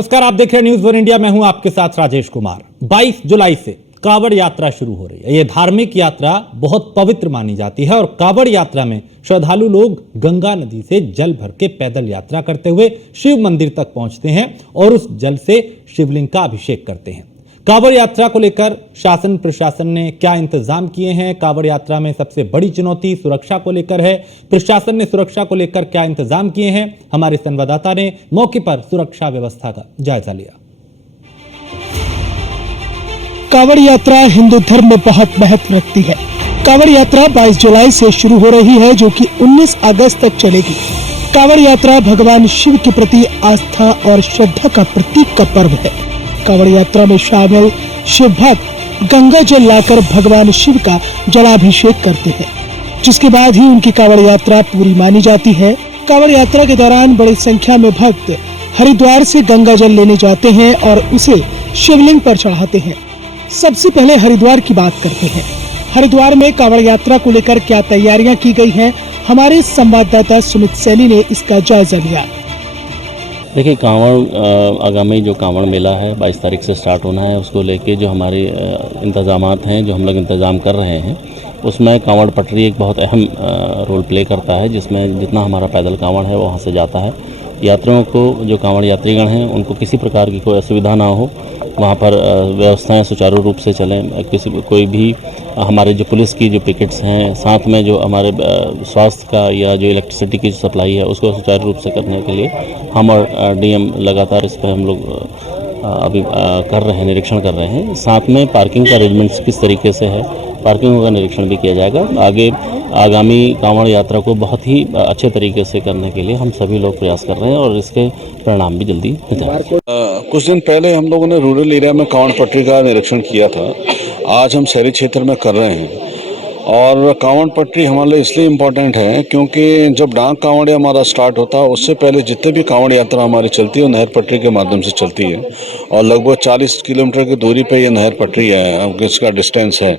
नमस्कार, आप देख रहे हैं न्यूज वन इंडिया। मैं हूं आपके साथ राजेश कुमार। 22 जुलाई से कांवड़ यात्रा शुरू हो रही है। यह धार्मिक यात्रा बहुत पवित्र मानी जाती है और कांवड़ यात्रा में श्रद्धालु लोग गंगा नदी से जल भर के पैदल यात्रा करते हुए शिव मंदिर तक पहुंचते हैं और उस जल से शिवलिंग का अभिषेक करते हैं। कांवड़ यात्रा को लेकर शासन प्रशासन ने क्या इंतजाम किए हैं? कांवड़ यात्रा में सबसे बड़ी चुनौती सुरक्षा को लेकर है। प्रशासन ने सुरक्षा को लेकर क्या इंतजाम किए हैं? हमारे संवाददाता ने मौके पर सुरक्षा व्यवस्था का जायजा लिया। कांवड़ यात्रा हिंदू धर्म में बहुत महत्व रखती है। कांवड़ यात्रा 22 जुलाई से शुरू हो रही है, जो कि 19 अगस्त तक चलेगी। कांवड़ यात्रा भगवान शिव के प्रति आस्था और श्रद्धा का प्रतीक का पर्व है। कांवड़ यात्रा में शामिल शिव भक्त गंगा जल लाकर भगवान शिव का जलाभिषेक करते हैं, जिसके बाद ही उनकी कांवड़ यात्रा पूरी मानी जाती है। कांवड़ यात्रा के दौरान बड़ी संख्या में भक्त हरिद्वार से गंगा जल लेने जाते हैं और उसे शिवलिंग पर चढ़ाते हैं। सबसे पहले हरिद्वार की बात करते हैं। हरिद्वार में कांवड़ यात्रा को लेकर क्या तैयारियां की गई हैं? हमारे संवाददाता सुमित सैनी ने इसका जायजा लिया। देखिए, कांवड़ आगामी जो कांवड़ मेला है 22 तारीख से स्टार्ट होना है, उसको लेके जो हमारे इंतजामात हैं, जो हम लोग इंतज़ाम कर रहे हैं, उसमें कांवड़ पटरी एक बहुत अहम रोल प्ले करता है, जिसमें जितना हमारा पैदल कांवड़ है वहाँ से जाता है। यात्रियों को, जो कांवड़ यात्रीगण हैं, उनको किसी प्रकार की कोई असुविधा ना हो, वहाँ पर व्यवस्थाएं सुचारू रूप से चलें। कोई भी हमारे जो पुलिस की जो पिकेट्स हैं, साथ में जो हमारे स्वास्थ्य का या जो इलेक्ट्रिसिटी की सप्लाई है, उसको सुचारू रूप से करने के लिए हम और डीएम लगातार इस पर हम लोग अभी कर रहे हैं, निरीक्षण कर रहे हैं। साथ में पार्किंग का अरेंजमेंट्स किस तरीके से है, पार्किंग का निरीक्षण भी किया जाएगा। आगे आगामी कांवड़ यात्रा को बहुत ही अच्छे तरीके से करने के लिए हम सभी लोग प्रयास कर रहे हैं और इसके परिणाम भी जल्दी निकलेंगे। कुछ दिन पहले हम लोगों ने रूरल एरिया में कांवड़ पटरी का निरीक्षण किया था। आज हम शहरी क्षेत्र में कर रहे हैं। और कांवड़ पटरी हमारे लिए इसलिए इम्पोर्टेंट है क्योंकि जब डाक कांवड़ हमारा स्टार्ट होता है, उससे पहले जितने भी कांवड़ यात्रा हमारी चलती है वो नहर पटरी के माध्यम से चलती है और लगभग 40 किलोमीटर की दूरी पे ये नहर पटरी है, इसका डिस्टेंस है।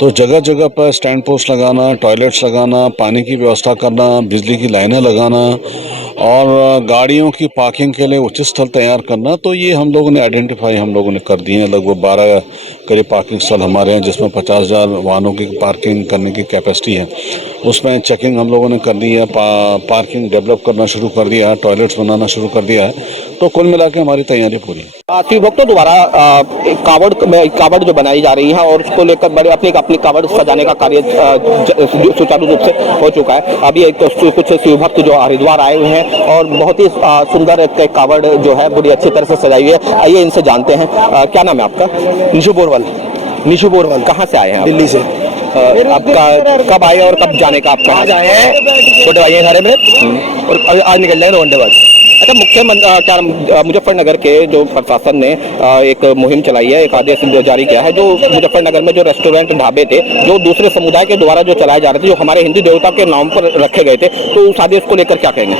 तो जगह जगह पर स्टैंड पोस्ट लगाना, टॉयलेट्स लगाना, पानी की व्यवस्था करना, बिजली की लाइनें लगाना और गाड़ियों की पार्किंग के लिए उचित स्थल तैयार करना, तो ये हम लोगों ने आइडेंटिफाई हम लोगों ने कर दिए हैं। लगभग 12 करीब पार्किंग स्थल हमारे हैं, जिसमें 50,000 वाहनों की पार्किंग करने की कैपेसिटी है। उसमें चेकिंग हम लोगों ने कर दी है, पार्किंग डेवलप करना शुरू कर दिया है, टॉयलेट्स बनाना शुरू कर दिया है। तो कुल मिला के हमारी तैयारी पूरी है। शिव भक्तों द्वारा कावड़ जो बनाई जा रही है और उसको लेकर बड़े अपनी कावड़ सजाने का कार्य सुचारू रूप से हो चुका है। अभी कुछ शिव भक्त जो हरिद्वार आए हुए हैं और बहुत ही सुंदर एक कावड़ जो है बड़ी अच्छी तरह से सजाई हुई है। आइए इनसे जानते हैं। क्या नाम है आपका? निशु बोरवाल। कहाँ से आए हैं? दिल्ली से। आपका कब आए और कब जाने का आपका? आज आए हैं, फोटो आई है सारे में और आज निकल जाएंगे 2 घंटे बाद। अच्छा, मुजफ्फरनगर के जो प्रशासन ने एक मुहिम चलाई है, एक आदेश जारी किया है, जो मुजफ्फरनगर में जो रेस्टोरेंट ढाबे थे जो दूसरे समुदाय के द्वारा जो चलाए जा रहे थे, जो हमारे हिंदू देवता के नाम पर रखे गए थे, तो उस आदेश को लेकर क्या कहेंगे?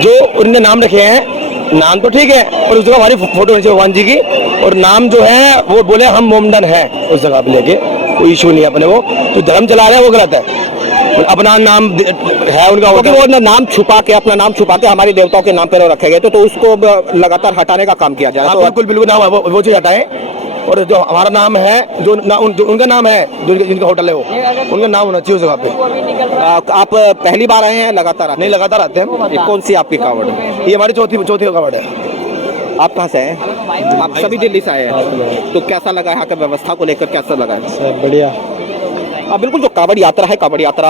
जो उनने नाम रखे हैं, नाम तो ठीक है और उस जगह हमारी फोटो नीचे भगवान जी की, और नाम जो है वो बोले हम मोमडन है, उस जगह पे लेके कोई इशू नहीं है अपने को। तो धर्म चला रहे हैं वो गलत है। अपना नाम है उनका, वो नाम छुपा के, अपना नाम छुपा के हमारे देवताओं के नाम पर रखे गए थे, तो उसको लगातार हटाने का काम किया जा रहा है। बिल्कुल नाम वो चीज हटाएं और जो हमारा नाम है, जो उनका नाम है, जिनका होटल है वो, उनका नाम होना चाहिए उस जगह पे। आप पहली बार आए हैं? लगातार नहीं, लगातार आते हैं। ये कौन सी आपकी कावड़ है? ये हमारी चौथी कावड़ है। आप कहाँ से हैं? आप सभी दिल्ली से आए हैं, तो कैसा लगा यहाँ का व्यवस्था को लेकर? कैसा लगा? सब बढ़िया। बिल्कुल, जो कावड़ यात्रा है, कावड़ यात्रा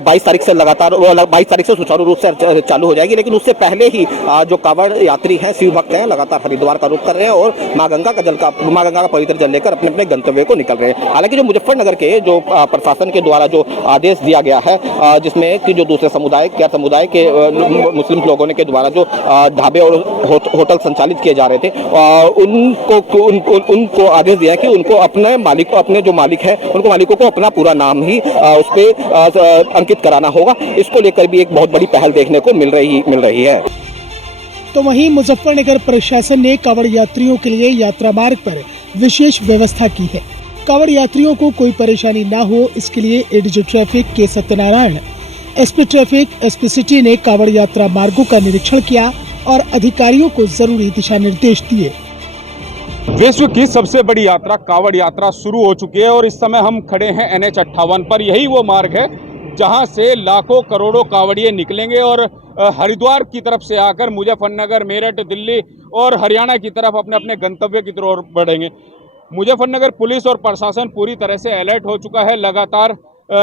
22 तारीख से लगातार 22 तारीख से सुचारू रूप से चालू हो जाएगी, लेकिन उससे पहले ही जो कावड़ यात्री हैं, शिव भक्त हैं, लगातार हरिद्वार का रुख कर रहे हैं और माँ गंगा का पवित्र जल लेकर अपने अपने गंतव्य को निकल रहे हैं। हालांकि जो मुजफ्फरनगर के जो प्रशासन के द्वारा जो आदेश दिया गया है, जिसमें कि जो दूसरे समुदाय के मुस्लिम लोगों के द्वारा जो ढाबे और होटल संचालित किए जा रहे थे, उनको आदेश दिया कि उनको अपने मालिक है, उनको मालिकों को अपना पूरा नाम ही उस पे अंकित कराना होगा। इसको लेकर भी एक बहुत बड़ी पहल देखने को मिल रही है। तो वहीं मुजफ्फरनगर प्रशासन ने कांवड़ यात्रियों के लिए यात्रा मार्ग पर विशेष व्यवस्था की है। कांवड़ यात्रियों को कोई परेशानी ना हो, इसके लिए एडीजी ट्रैफिक के Satyanarayan, SP traffic, SP city ने कांवड़ यात्रा मार्गों का निरीक्षण किया और अधिकारियों को जरूरी दिशा निर्देश दिए। विश्व की सबसे बड़ी यात्रा कांवड़ यात्रा शुरू हो चुकी है और इस समय हम खड़े हैं NH58 पर। यही वो मार्ग है जहां से लाखों करोड़ों कांवड़िए निकलेंगे और हरिद्वार की तरफ से आकर मुजफ्फरनगर, मेरठ, दिल्ली और हरियाणा की तरफ अपने अपने गंतव्य की तरफ बढ़ेंगे। मुजफ्फरनगर पुलिस और प्रशासन पूरी तरह से अलर्ट हो चुका है। लगातार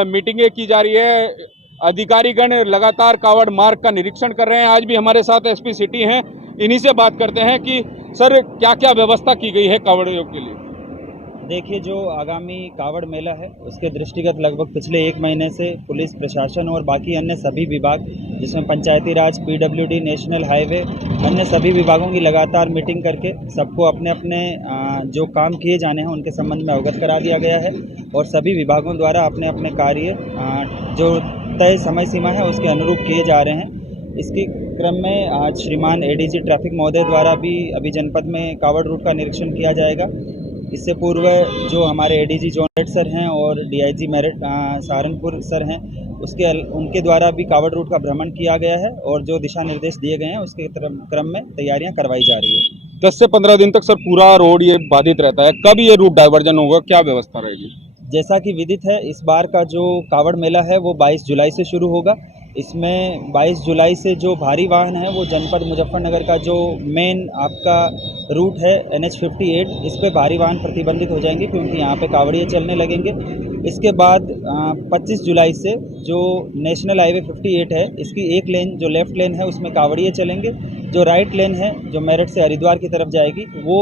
मीटिंगें की जा रही है। अधिकारीगण लगातार कांवड़ मार्ग का निरीक्षण कर रहे हैं। आज भी हमारे साथ SP सिटी हैं, इन्हीं से बात करते हैं कि सर क्या क्या व्यवस्था की गई है कांवड़ियों के लिए। देखिए, जो आगामी कांवड़ मेला है उसके दृष्टिगत लगभग पिछले 1 महीने से पुलिस प्रशासन और बाकी अन्य सभी विभाग, जिसमें पंचायती राज, PWD, नेशनल हाईवे, अन्य सभी विभागों की लगातार मीटिंग करके सबको अपने अपने जो काम किए जाने हैं उनके संबंध में अवगत करा दिया गया है और सभी विभागों द्वारा अपने अपने कार्य जो तय समय सीमा है उसके अनुरूप किए जा रहे हैं। इसके क्रम में आज श्रीमान ADG ट्रैफिक महोदय द्वारा भी अभी जनपद में कांवड़ रूट का निरीक्षण किया जाएगा। इससे पूर्व जो हमारे ADG जोन सर हैं और DIG मेरठ सहारनपुर सर हैं उनके द्वारा भी कांवड़ रूट का भ्रमण किया गया है और जो दिशा निर्देश दिए गए हैं उसके क्रम में तैयारियां करवाई जा रही है। 10 से 15 दिन तक सर पूरा रोड ये बाधित रहता है, कब ये रूट डाइवर्जन होगा, क्या व्यवस्था रहेगी? जैसा कि विदित है, इस बार का जो कांवड़ मेला है वो 22 जुलाई से शुरू होगा। इसमें 22 जुलाई से जो भारी वाहन है वो जनपद मुजफ्फरनगर का जो मेन आपका रूट है NH58, इस पे भारी वाहन प्रतिबंधित हो जाएंगे क्योंकि यहाँ पे कांवड़िए चलने लगेंगे। इसके बाद 25 जुलाई से जो नेशनल हाईवे 58 है इसकी एक लेन जो लेफ़्ट लेन है उसमें कांवड़िए चलेंगे। जो राइट लेन है जो मेरठ से हरिद्वार की तरफ जाएगी वो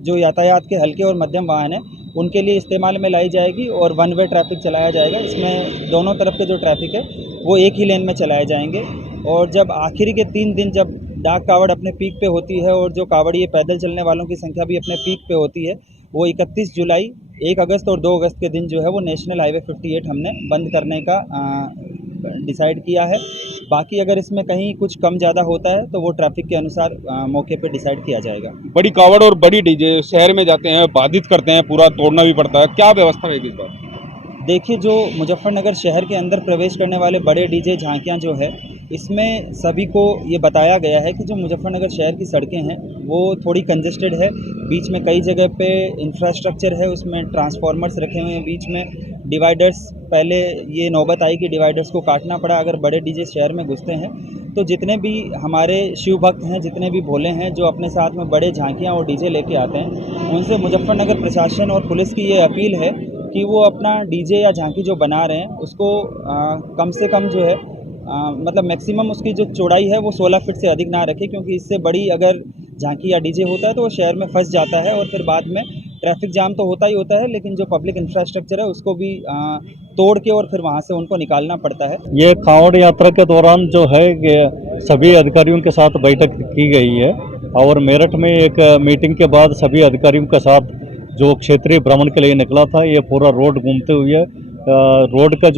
जो यातायात के हल्के और मध्यम वाहन है उनके लिए इस्तेमाल में लाई जाएगी और 1 वे ट्रैफिक चलाया जाएगा। इसमें दोनों तरफ के जो ट्रैफिक है वो एक ही लेन में चलाए जाएंगे। और जब आखिरी के 3 दिन जब डाक कावड़ अपने पीक पे होती है और जो कावड़िए पैदल चलने वालों की संख्या भी अपने पीक पे होती है, वो 31 जुलाई, 1 अगस्त और 2 अगस्त के दिन जो है वो नेशनल हाईवे 58 हमने बंद करने का डिसाइड किया है। बाकी अगर इसमें कहीं कुछ कम ज़्यादा होता है तो वो ट्रैफिक के अनुसार मौके पे डिसाइड किया जाएगा। बड़ी कावड़ और बड़ी डीजे शहर में जाते हैं, बाधित करते हैं, पूरा तोड़ना भी पड़ता है, क्या व्यवस्था रहेगी इस बार? देखिए, जो मुजफ्फरनगर शहर के अंदर प्रवेश करने वाले बड़े डीजे झांकियाँ जो है, इसमें सभी को ये बताया गया है कि जो मुजफ्फरनगर शहर की सड़कें हैं वो थोड़ी कंजेस्टेड है। बीच में कई जगह पे इंफ्रास्ट्रक्चर है, उसमें ट्रांसफार्मर्स रखे हुए हैं, बीच में डिवाइडर्स, पहले ये नौबत आई कि डिवाइडर्स को काटना पड़ा अगर बड़े डीजे शहर में घुसते हैं। तो जितने भी हमारे शिव भक्त हैं, जितने भी भोले हैं जो अपने साथ में बड़े झांकियाँ और डीजे लेके आते हैं, उनसे मुजफ्फरनगर प्रशासन और पुलिस की ये अपील है कि वो अपना डीजे या झांकी जो बना रहे हैं उसको कम से कम जो है मतलब मैक्सिमम उसकी जो चौड़ाई है वो 16 फीट से अधिक ना रखे, क्योंकि इससे बड़ी अगर झांकी या डीजे होता है तो वो शहर में फंस जाता है और फिर बाद में ट्रैफिक जाम तो होता ही होता है, लेकिन जो पब्लिक इंफ्रास्ट्रक्चर है उसको भी तोड़ के और फिर वहाँ से उनको निकालना पड़ता है। ये कांवड़ यात्रा के दौरान जो है सभी अधिकारियों के साथ बैठक की गई है और मेरठ में एक मीटिंग के बाद सभी अधिकारियों के साथ जो क्षेत्रीय भ्रमण के लिए निकला था, ये पूरा रोड घूमते हुए रोड का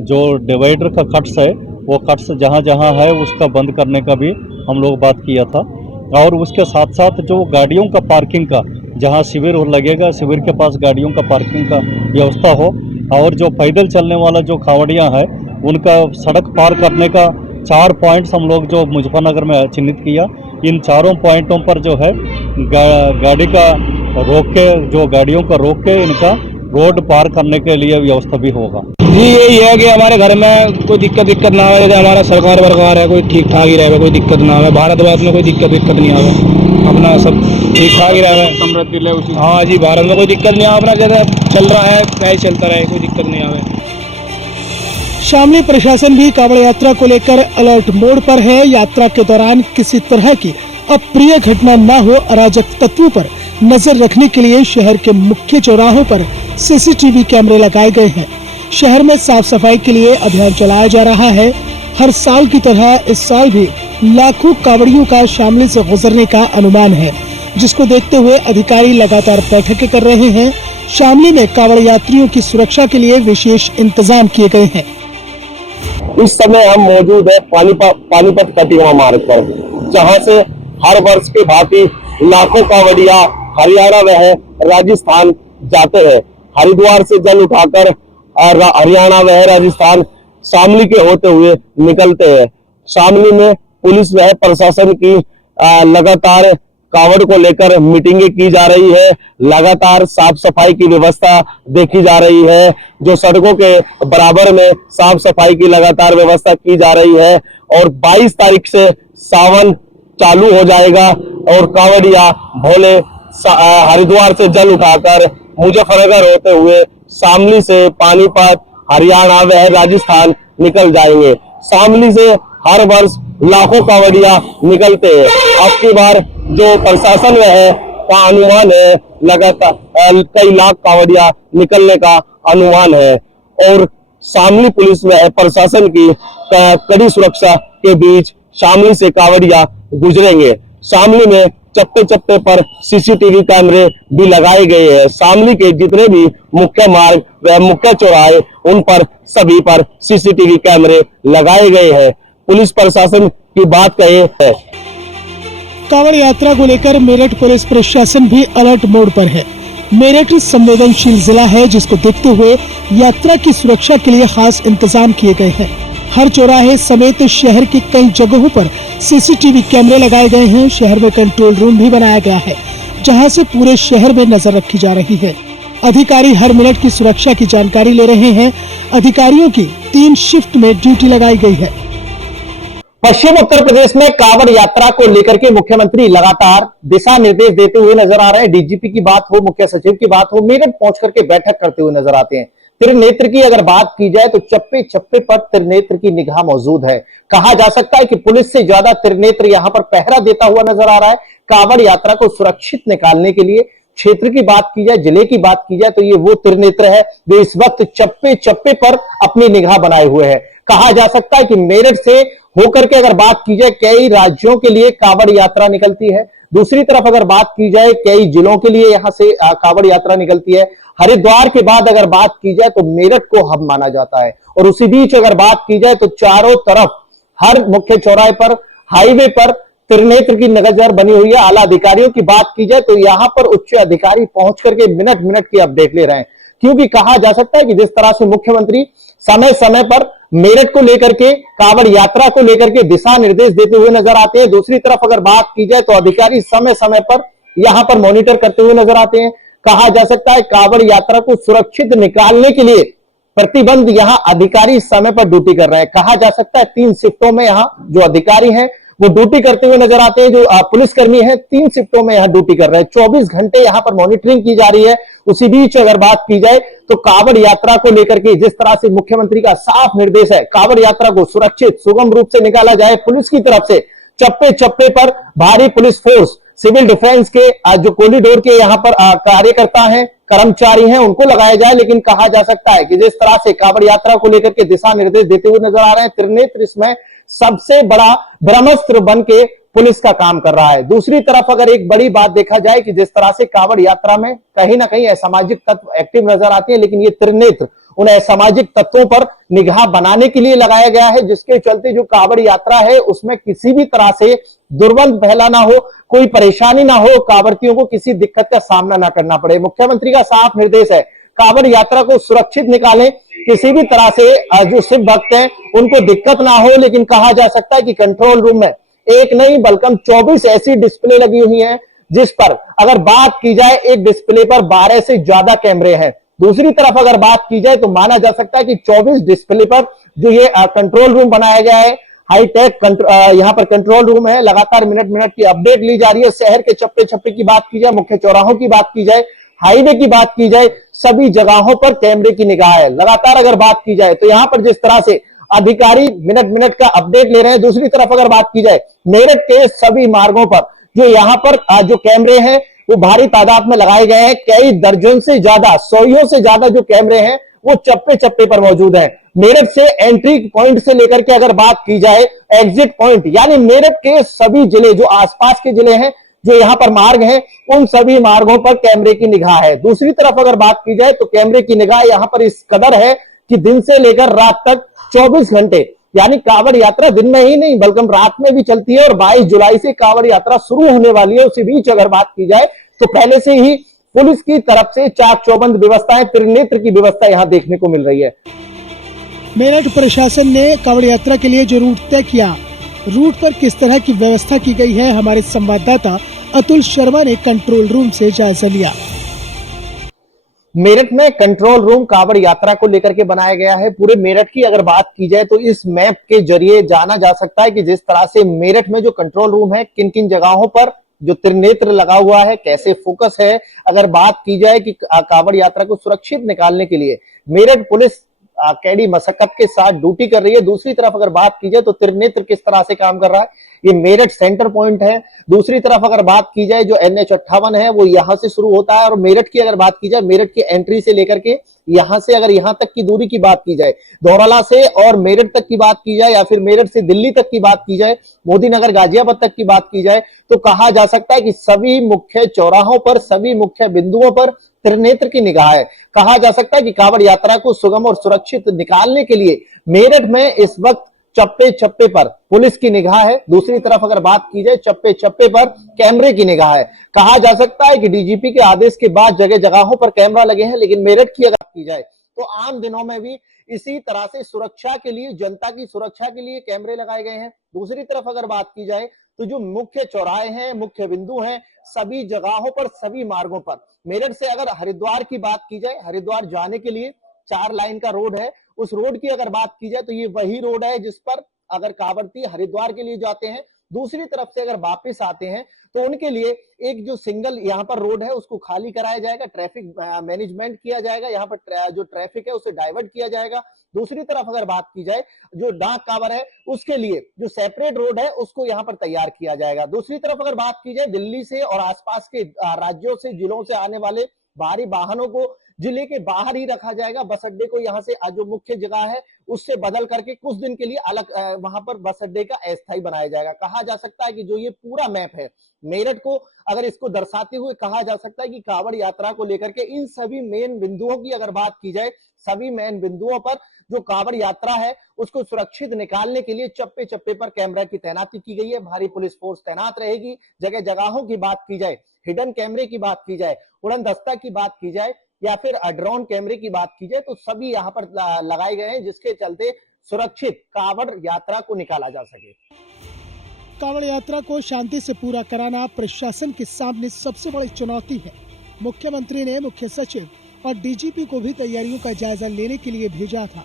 जो डिवाइडर का कट्स है वो कट्स जहाँ जहाँ है उसका बंद करने का भी हम लोग बात किया था। और उसके साथ साथ जो गाड़ियों का पार्किंग का जहाँ शिविर लगेगा, शिविर के पास गाड़ियों का पार्किंग का व्यवस्था हो, और जो पैदल चलने वाला जो कांवड़ियाँ हैं उनका सड़क पार करने का 4 पॉइंट्स हम लोग जो मुजफ्फरनगर में चिन्हित किया। इन चारों पॉइंटों पर जो है गाड़ी का रोक के, जो गाड़ियों का रोक के इनका रोड पार करने के लिए व्यवस्था भी होगा। जी यही है कि हमारे घर में कोई दिक्कत ना आवे, जैसे हमारा सरकार वरकार है कोई ठीक ठाक ही रहे, कोई दिक्कत ना आवे, भारतवर्ष में कोई दिक्कत नहीं आवे, अपना सब ठीक ठाक ही रहे, समृद्धि ले उसी। हाँ जी, भारत में कोई दिक्कत नहीं आवे, अपना जैसे चल रहा है वैसे चलता रहे, कोई दिक्कत नहीं आवे। शामली प्रशासन भी कांवड़ यात्रा को लेकर अलर्ट मोड पर है। यात्रा के दौरान किसी तरह की अप्रिय घटना न हो, अराजक तत्वों पर नजर रखने के लिए शहर के मुख्य चौराहों पर CCTV कैमरे लगाए गए हैं। शहर में साफ सफाई के लिए अभियान चलाया जा रहा है। हर साल की तरह इस साल भी लाखों कांवड़ियों का शामली से गुजरने का अनुमान है, जिसको देखते हुए अधिकारी लगातार बैठकें कर रहे हैं। शामली में कांवड़ यात्रियों की सुरक्षा के लिए विशेष इंतजाम किए गए हैं। इस समय हम मौजूद है पानीपत कटिंगा मार्ग पर, जहां से हर वर्ष के भांति लाखों कांवड़िया हरियाणा व राजस्थान जाते हैं। हरिद्वार से जल उठाकर हरियाणा व राजस्थान शामली के होते हुए निकलते हैं। शामली में पुलिस व प्रशासन की लगातार कावड़ को लेकर मीटिंगें की जा रही है, लगातार साफ सफाई की व्यवस्था देखी जा रही है, जो सड़कों के बराबर में साफ सफाई की लगातार व्यवस्था की जा रही है। और 22 तारीख से सावन चालू हो जाएगा और कांवड़िया भोले हरिद्वार से जल उठाकर मुजफ्फरनगर होते हुए शामली से पानीपत, हरियाणा व राजस्थान निकल जाएंगे। शामली से हर वर्ष लाखों कांवड़िया निकलते हैं। अब की बार जो प्रशासन है का अनुमान है लगातार कई लाख कांवड़िया निकलने का अनुमान है और शामली पुलिस व प्रशासन की कड़ी सुरक्षा के बीच शामली से कांवड़िया गुजरेंगे। शामली में चप्पे चप्पे पर सीसीटीवी कैमरे भी लगाए गए हैं। शामली के जितने भी मुख्य मार्ग व मुख्य चौराहे उन पर सभी पर सीसीटीवी कैमरे लगाए गए हैं। पुलिस प्रशासन की बात कहे है, कांवड़ यात्रा को लेकर मेरठ पुलिस प्रशासन भी अलर्ट मोड पर है। मेरठ संवेदनशील जिला है, जिसको देखते हुए यात्रा की सुरक्षा के लिए खास इंतजाम किए गए हैं। हर चौराहे समेत शहर की कई जगहों पर सीसीटीवी कैमरे लगाए गए हैं। शहर में कंट्रोल रूम भी बनाया गया है, जहां से पूरे शहर में नजर रखी जा रही है। अधिकारी हर मिनट की सुरक्षा की जानकारी ले रहे हैं। अधिकारियों की 3 शिफ्ट में ड्यूटी लगाई गई है। पश्चिम उत्तर प्रदेश में कांवड़ यात्रा को लेकर के मुख्यमंत्री लगातार दिशा निर्देश देते हुए नजर आ रहे हैं। डीजीपी की बात हो, मुख्य सचिव की बात हो, मेरठ पहुंच करके बैठक करते हुए नजर आते हैं। त्रिनेत्र की अगर बात की जाए तो चप्पे चप्पे पर त्रिनेत्र की निगाह मौजूद है। कहा जा सकता है कि पुलिस से ज्यादा त्रिनेत्र यहां पर पहरा देता हुआ नजर आ रहा है। कांवड़ यात्रा को सुरक्षित निकालने के लिए क्षेत्र की बात की जाए, जिले की बात की जाए तो ये वो त्रिनेत्र है जो इस वक्त चप्पे चप्पे पर अपनी निगाह बनाए हुए है। कहा जा सकता है कि मेरठ से होकर के अगर बात की जाए कई राज्यों के लिए कांवड़ यात्रा निकलती है। दूसरी तरफ अगर बात की जाए कई जिलों के लिए यहां से कांवड़ यात्रा निकलती है। हरिद्वार के बाद अगर बात की जाए तो मेरठ को हब माना जाता है। और उसी बीच अगर बात की जाए तो चारों तरफ हर मुख्य चौराहे पर, हाईवे पर त्रिनेत्र की नजर बनी हुई है। आला अधिकारियों की बात की जाए तो यहां पर उच्च अधिकारी पहुंच करके मिनट मिनट की अपडेट ले रहे हैं, क्योंकि कहा जा सकता है कि जिस तरह से मुख्यमंत्री समय समय पर मेरठ को लेकर के, कांवड़ यात्रा को लेकर के दिशा निर्देश देते हुए नजर आते हैं। दूसरी तरफ अगर बात की जाए तो अधिकारी समय समय पर यहां पर मॉनिटर करते हुए नजर आते हैं। कहा जा सकता है कांवड़ यात्रा को सुरक्षित निकालने के लिए प्रतिबंध यहां अधिकारी समय पर ड्यूटी कर रहे हैं। कहा जा सकता है 3 शिफ्टों में यहां जो अधिकारी हैं वो ड्यूटी करते हुए नजर आते हैं। जो पुलिसकर्मी हैं 3 शिफ्टों में यहां ड्यूटी कर रहे हैं। 24 घंटे यहां पर मॉनिटरिंग की जा रही है। उसी बीच अगर बात की जाए तो कांवड़ यात्रा को लेकर के जिस तरह से मुख्यमंत्री का साफ निर्देश है, कांवड़ यात्रा को सुरक्षित सुगम रूप से निकाला जाए। पुलिस की तरफ से चप्पे चप्पे पर भारी पुलिस फोर्स, सिविल डिफेंस के जो कॉरिडोर के यहाँ पर कार्यकर्ता हैं, कर्मचारी हैं, उनको लगाया जाए। लेकिन कहा जा सकता है कि जिस तरह से कांवड़ यात्रा को लेकर के दिशा निर्देश देते हुए नजर आ रहे हैं, त्रिनेत्र इसमें सबसे बड़ा ब्रह्मास्त्र बन के पुलिस का काम कर रहा है। दूसरी तरफ अगर एक बड़ी बात देखा जाए कि जिस तरह से कांवड़ यात्रा में कहीं ना कहीं असामाजिक तत्व एक्टिव नजर आते हैं, लेकिन ये त्रिनेत्र उन असामाजिक तत्वों पर निगाह बनाने के लिए लगाया गया है, जिसके चलते जो कांवड़ यात्रा है उसमें किसी भी तरह से दुर्गंध फैला ना हो, कोई परेशानी ना हो, कांवड़ियों को किसी दिक्कत का सामना ना करना पड़े। मुख्यमंत्री का साफ निर्देश है कांवड़ यात्रा को सुरक्षित निकालें, किसी भी तरह से जो शिव भक्त हैं उनको दिक्कत ना हो। लेकिन कहा जा सकता है कि कंट्रोल रूम में एक नहीं बल्कि 24 ऐसी डिस्प्ले लगी हुई हैं, जिस पर अगर बात की जाए एक डिस्प्ले पर 12 से ज्यादा कैमरे हैं। दूसरी तरफ अगर बात की जाए तो माना जा सकता है कि 24 डिस्प्ले पर जो ये कंट्रोल रूम बनाया गया है, हाईटेक यहाँ पर कंट्रोल रूम है। लगातार मिनट मिनट की अपडेट ली जा रही है। शहर के चप्पे चप्पे की बात की जाए, मुख्य चौराहों की बात की जाए, हाईवे की बात की जाए, सभी जगहों पर कैमरे की निगाह है। लगातार अगर बात की जाए तो यहाँ पर जिस तरह से अधिकारी मिनट मिनट का अपडेट ले रहे हैं, दूसरी तरफ अगर बात की जाए मेरठ के सभी मार्गों पर जो यहाँ पर जो कैमरे हैं वो भारी तादाद में लगाए गए हैं। कई दर्जन से ज्यादा, 100 से ज्यादा जो कैमरे हैं वो चप्पे चप्पे पर मौजूद हैं। मेरठ से एंट्री पॉइंट से लेकर के अगर बात की जाए एग्जिट पॉइंट, यानी मेरठ के सभी जिले जो आसपास के जिले हैं, जो यहाँ पर मार्ग हैं, उन सभी मार्गों पर कैमरे की निगाह है। दूसरी तरफ अगर बात की जाए तो कैमरे की निगाह यहाँ पर इस कदर है कि दिन से लेकर रात तक 24 घंटे, यानी कांवड़ यात्रा दिन में ही नहीं बल्कि रात में भी चलती है। और 22 जुलाई से कांवड़ यात्रा शुरू होने वाली है। उसी बीच अगर बात की जाए तो पहले से ही पुलिस की तरफ से चाक चौबंद व्यवस्थाएं, त्रिनेत्र की व्यवस्था यहां देखने को मिल रही है। मेरठ प्रशासन ने कांवड़ यात्रा के लिए जो रूट तय किया रूट पर किस तरह की व्यवस्था की गई है, हमारे संवाददाता अतुल शर्मा ने कंट्रोल रूम से जायजा लिया। मेरठ में कंट्रोल रूम कावड़ यात्रा को लेकर के बनाया गया है। पूरे मेरठ की अगर बात की जाए तो इस मैप के जरिए जाना जा सकता है कि जिस तरह से मेरठ में जो कंट्रोल रूम है, किन किन जगहों पर जो त्रिनेत्र लगा हुआ है, कैसे फोकस है। अगर बात की जाए कि कावड़ यात्रा को सुरक्षित निकालने के लिए मेरठ पुलिस कैडी मशक्कत के साथ ड्यूटी कर रही है। दूसरी तरफ अगर बात की जाए तो त्रिनेत्र किस तरह से काम कर रहा है, ये मेरठ सेंटर पॉइंट है। दूसरी तरफ अगर बात की जाए जो NH58 है वो यहां से शुरू होता है और मेरठ की अगर बात की जाए, मेरठ की एंट्री से लेकर के यहां से अगर यहां तक की दूरी की बात की जाए, धौराला से और मेरठ तक की बात की जाए या फिर मेरठ से दिल्ली तक की बात की जाए, मोदी नगर गाजियाबाद तक की बात की जाए, तो कहा जा सकता है कि सभी मुख्य चौराहों पर, सभी मुख्य बिंदुओं पर त्रिनेत्र की निगाह है। कहा जा सकता है कि कावड़ यात्रा को सुगम और सुरक्षित निकालने के लिए मेरठ में इस वक्त चप्पे चप्पे पर पुलिस की निगाह है। दूसरी तरफ अगर बात की जाए, चप्पे चप्पे पर कैमरे की निगाह है। कहा जा सकता है कि डीजीपी के आदेश के बाद जगह जगहों पर कैमरा लगे हैं, लेकिन मेरठ की अगर की जाए तो आम दिनों में भी इसी तरह से सुरक्षा के लिए, जनता की सुरक्षा के लिए कैमरे लगाए गए हैं। दूसरी तरफ अगर बात की जाए तो जो मुख्य चौराहे हैं, मुख्य बिंदु हैं, सभी जगहों पर, सभी मार्गों पर, मेरठ से अगर हरिद्वार की बात की जाए, हरिद्वार जाने के लिए 4 लाइन का रोड है, उस रोड की अगर बात की जाए तो ये वही रोड है जिस पर अगर कांवड़ती हरिद्वार के लिए जाते हैं, दूसरी तरफ से अगर वापस आते हैं तो उनके लिए एक जो सिंगल यहाँ पर रोड है उसको खाली कराया जाएगा, ट्रैफिक मैनेजमेंट किया जाएगा, यहाँ पर जो ट्रैफिक है उसे डाइवर्ट किया जाएगा। दूसरी तरफ अगर बात की जाए जो डाक कांवड़ है उसके लिए जो सेपरेट रोड है उसको यहाँ पर तैयार किया जाएगा। दूसरी तरफ अगर बात की जाए दिल्ली से और आसपास के राज्यों से, जिलों से आने वाले भारी वाहनों को जिले के बाहर ही रखा जाएगा। बस अड्डे को यहाँ से जो मुख्य जगह है उससे बदल करके कुछ दिन के लिए अलग वहां पर बस अड्डे का अस्थायी बनाया जाएगा। कहा जा सकता है कि जो ये पूरा मैप है मेरठ को, अगर इसको दर्शाते हुए कहा जा सकता है कि कांवड़ यात्रा को लेकर के इन सभी मेन बिंदुओं की अगर बात की जाए, सभी मेन बिंदुओं पर जो कांवड़ यात्रा है उसको सुरक्षित निकालने के लिए चप्पे चप्पे पर कैमरा की तैनाती की गई है। भारी पुलिस फोर्स तैनात रहेगी। जगह जगहों की बात की जाए, हिडन कैमरे की बात की जाए, उड़न दस्ता की बात की जाए या फिर ड्रोन कैमरे की बात की जाए, तो सभी यहाँ पर लगाए गए हैं जिसके चलते सुरक्षित कांवड़ यात्रा को निकाला जा सके। कांवड़ यात्रा को शांति से पूरा कराना प्रशासन के सामने सबसे बड़ी चुनौती है। मुख्यमंत्री ने मुख्य सचिव और डीजीपी को भी तैयारियों का जायजा लेने के लिए भेजा था,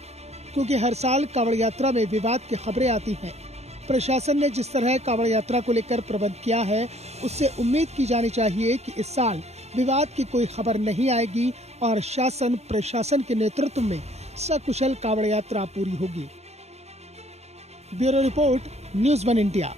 क्योंकि हर साल कांवड़ यात्रा में विवाद की खबरें आती हैं। प्रशासन ने जिस तरह कांवड़ यात्रा को लेकर प्रबंध किया है, उससे उम्मीद की जानी चाहिए कि इस साल विवाद की कोई खबर नहीं आएगी और शासन प्रशासन के नेतृत्व में सकुशल कांवड़ यात्रा पूरी होगी। Bureau report, news 1 India.